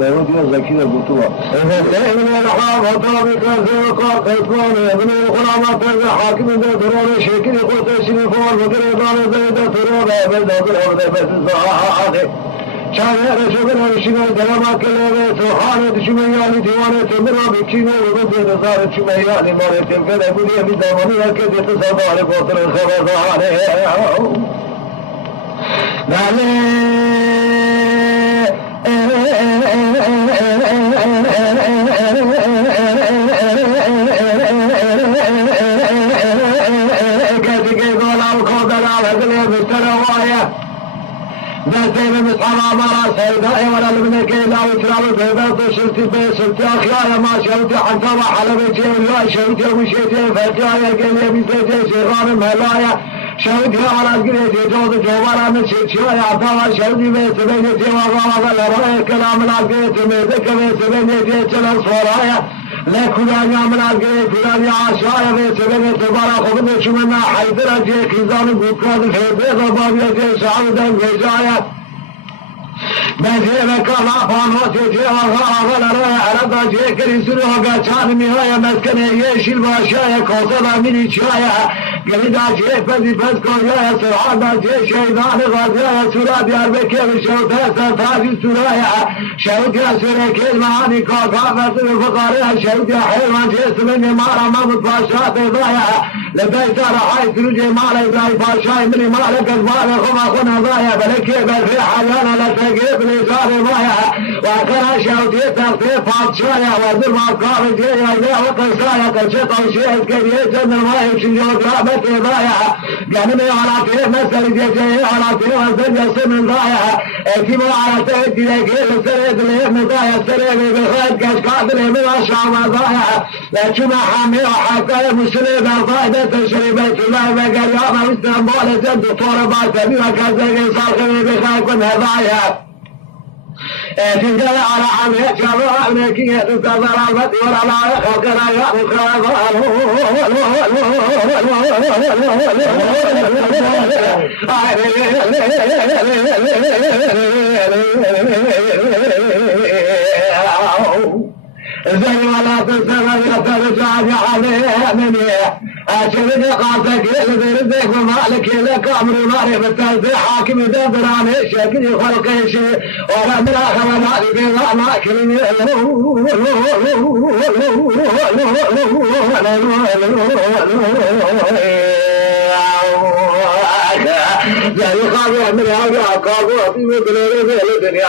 بيروت يزكي البطوة إن الحاب طابق الزوق قيقون ابن الغلامات الحاكم الدرون شكل قوت الشريفون وقري ضال زيد ترون بدأ بالأرض بس الزهاد شاعر شغل شغل دلما كلمة سبحانه شمياني ديوانه تمر بكينه وبدي نزار شمياني ماري تنفذ بدي بدماني أكيد تصدق قطر الخبزانه دستين مصحبا مرا سيدائي ولا لبنك إلا وتراب البيضات وشلتي بيسلتي أخيايا ما شلتي حتى وحلبتي ولا شلتي ومشيتي فتيايا قلي بيسيتي شران مهلايا شلتي على قريتي جوز جوبانا من شلتي عطاها شلتي بيسبينيتي وغاوة لرأي كلام العقيتي ميدك بيسبينيتي جلس ورايا لكن يا من القريت يا عشايا بيسبيني تبارا خبني شو منا حيدر جيك إنسان بوكاد في بيضا بابيا جيش عودا بجايا بجيبك الله فانوتي جيها غاغل رأي عرضا جيك رسولها قاتان مهايا مسكني يشي الباشايا كوصلا مني شايا قلدا جيك بزي بسكو يا سرعادا جيك شيطان غازيا سورا ديار بكي وشوتا سرطاجي سورايا شوتا سوريكي المعاني كوكا فصل الفقاريا شوتا حيوان جيس مني مارا ممت باشا ضايا لبيت رحاي سروجي مالا إبراهيم باشاي مني مالك الفارغ خما خنا ضايا بلكي بالفي حيانا لتقيب لزار ضايا وكرا شوتي تغطي فاتشايا ودر ما قال جيا يا وقصايا كشطا شيء كبير جن الماء شجوك رابطي ضايا جنبي على كيف مسر جيجي على كيف وزن يسمن ضايا اكيبو على تهدي لكيف سرد لهم ضايا سرد بخير كشكاد لهم الاشعر ضايا لكما حامي وحكاية مسلم ضايا تشري بيت الله بقر ياما استنبول جد طور باتبي وكذا صاحبي بخير كنها ضايا تنزل على عمية شرع ابنكي تنتظر الفتي والعلاء وكنا يأخذ زي ولا تنسى ترجع عليه منيح أشهد قاصك لذرزك ومالك لك أمر ماري بالتنزيح حاكم دبراني شكل خلقي شيء ولا من آخر مالي بغانا كلمي زي خاضع من هذا قاضوا في مثل الدنيا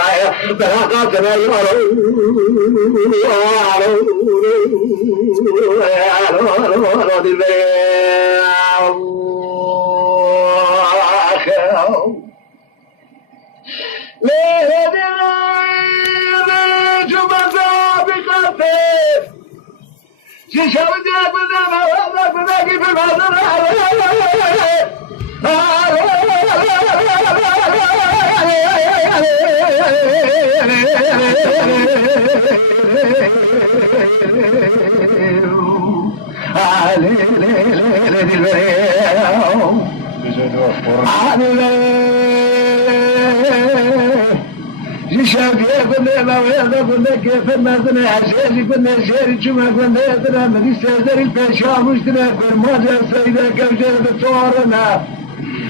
بلاقاتنا كنا كيف مثلا عشان كنا شاري شو ما كنا ترى ما يستاهل الفاشا مشتنا كل ما جاء سيدا كم جاء بتوارنا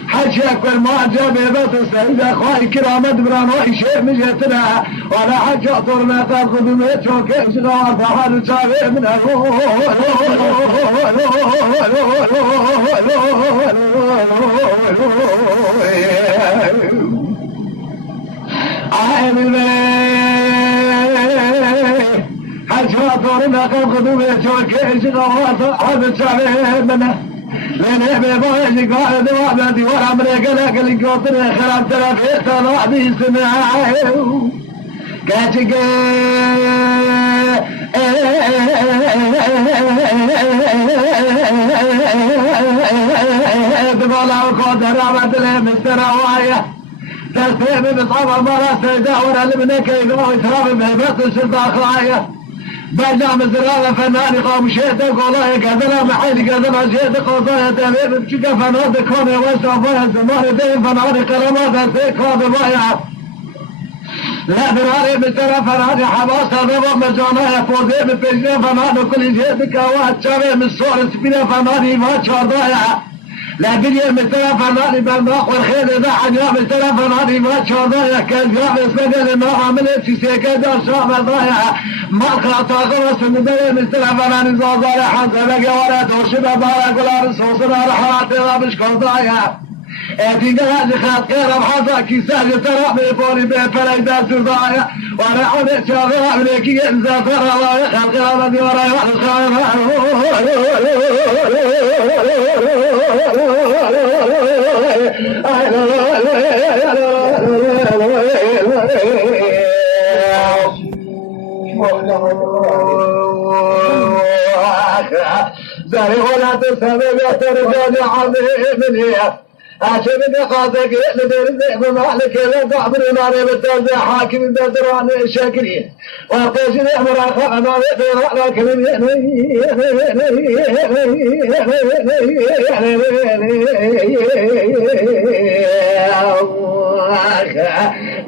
حشا كل ما جاء بيبات سيدا خاي كرامة بران وإشي مجتنا ولا حشا طرنا تأخذ ميتو كيف شغال فحال شابه من حشاطرنا قدوم يشوك شغوات حب شعبه منه لأنه بيبايش قاعد وعبدي والعمريك لك اللي قوطر خراب ترافيت الوعدي سمعه كاتك ببالا وقدر عبد الله مستروايا تستيب بصعب مرة سيدا ورا لبنك يقوم يتراب بهبط السلطة خلايا بعد مزرعة فناني قام شيتك والله كذا محل كذا شيتك وصايا تبيب بشكا فنادق كوني وشافايا زمان دين فناني كلمات السيك هذا ضايع لا براري بسرا فراني حباسة ربا مجانا فوزي بپیشنه فنان كل جهة كوات شاوه من صور سبينه فناني ما شاردايا لا بني مثلا فناني بنداق والخير ذا حنيا مثلا فناني ما شاردايا كالجاب اسمه ما عملت في سيكا دار شعب ضايا ما قاطع غرس من دي مثلا فناني زازار حمزة لقى ورا دوش ببارك ولا رسوسنا رحلات رابش كوضايا اعتقاد هذه خاط غير بحظا كيسار يترى بيبوني بفلايدا سردايا وانا عودة شاغرة بليكي انزا فرى الله يخلق رمضي ورا زاري ولا تسبب يترجع عظيم عشان دقاتك لدرزق بمالك لا تعبر ناري بالتوزيع حاكم بدران الشاكرين وقيش الامر اخذنا لكن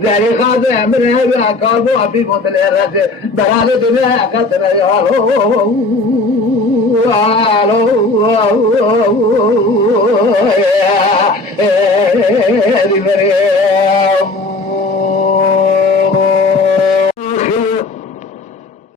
ذلك خاضع من هذا قالوا في مثل الرجل برادتنا قتل يا الله